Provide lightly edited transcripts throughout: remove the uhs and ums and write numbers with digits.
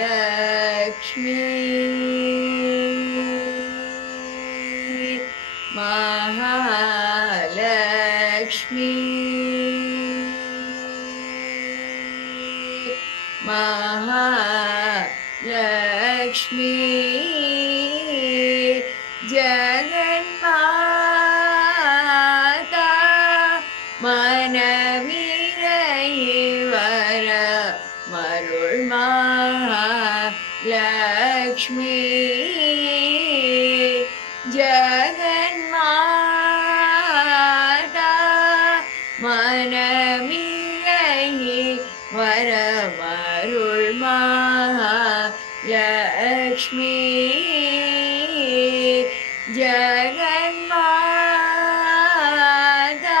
महालक्ष्मी महालक्ष्मी महालक्ष्मी जगन्माता मनमिरैवर मरुள் महालक्ष्मी जगन्माता मनमिरैवर मरुள் महालक्ष्मी जगन्माता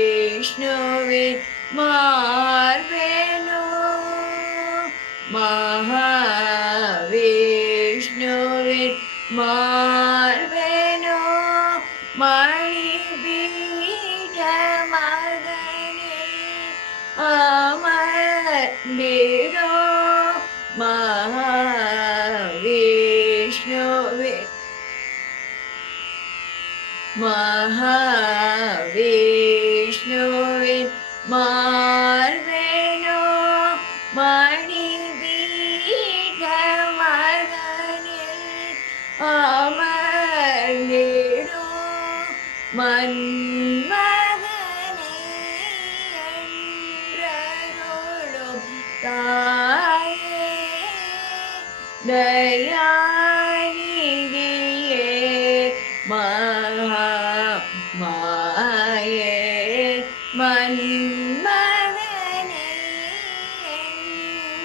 महाविष्णुविன் மார்பேனோ महाविष्णुविன் மார்பேனோ மணிபீட மகனில் அமர்ந்திடோ महाविष्णुविன் महाविष्णुविன் மார்பேனோ மணிபீட மகனில் அமர்ந்திடோ மன்மகனே என்றருளும் தாயே தயாநிதியே மாயே மன்மகனே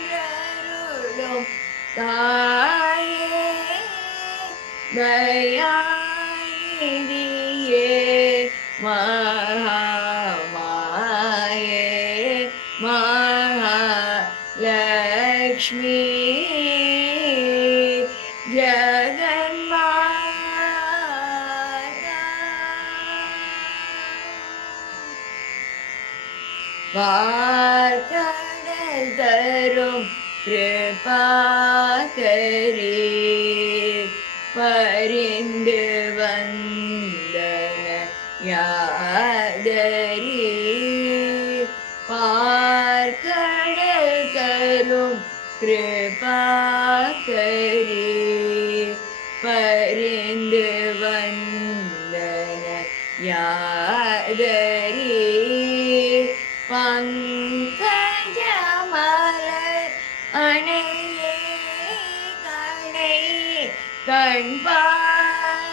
என்றருளும் தாயே தயாநிதியே மாயே மகாலக்ஷ்மி ஜகன்மாதா வார்கடல் தரும் கிருபாகரி பரிந்து வந்தன யாதரி பார்கடல் தரும் கிருபாகரி பரிந்து வந்தன யாதரி பங்கஜமலர் அணையே கணை கண்பார்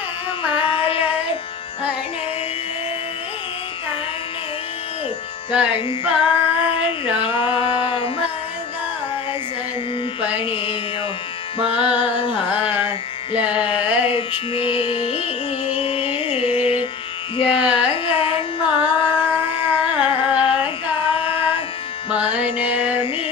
பங்கஜமலர் அணையே கணை கண்பார் ராமதாசன் பணியோ महालक्ष्मी जगन्माता मनमि